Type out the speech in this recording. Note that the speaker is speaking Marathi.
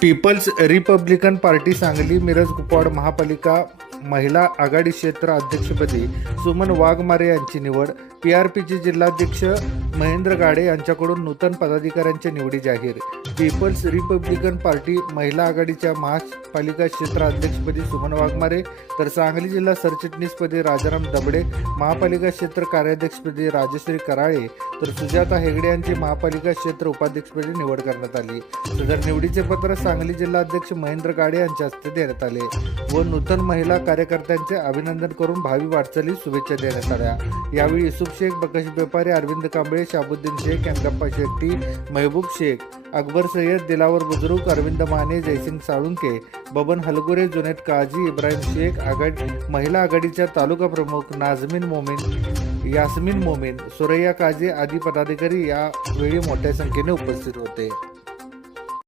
People's republican party Sangli Miraj Kupwad महापालिका महिला आघाडी क्षेत्र अध्यक्षपदी सुमन वाघमारे यांची निवड. पी आर पीचे जिल्हाध्यक्ष महेंद्र गाडे यांच्याकडून नूतन पदाधिकाऱ्यांची निवडी जाहीर. पीपल्स रिपब्लिकन पार्टी महिला आघाडीच्या महापालिका क्षेत्र अध्यक्षपदी सुमन वाघमारे तर सांगली जिल्हा सरचिटणीसपदी राजाराम दबडे महापालिका क्षेत्र कार्याध्यक्षपदी राजश्री कराळे तर सुजाता हेगडे यांची महापालिका क्षेत्र उपाध्यक्षपदी निवड करण्यात आली. सदर निवडीचे पत्र सांगली जिल्हा अध्यक्ष महेंद्र गाडे यांच्या हस्ते देण्यात आले व नूतन महिला कार्यकर्त्यांचे अभिनंदन करून भावी वाटचालीस शुभेच्छा देण्यात आल्या. यावेळी युसुफ शेख बकश व्यापारी अरविंद कांबळे शाबुद्दीन शेख यंगप्पा शेट्टी महबूब शेख अकबर सय्यद दिलावर बुजुर्ग अरविंद माने जयसिंग साळुंके बबन हलगुरे जुनेद काजी इब्राहिम शेख आघाडी महिला आघाडीच्या तालुका प्रमुख नाझमीन मोमीन यास्मिन मोमीन सुरैया काजी आदी पदाधिकारी यावेळी मोठ्या संख्येने उपस्थित होते.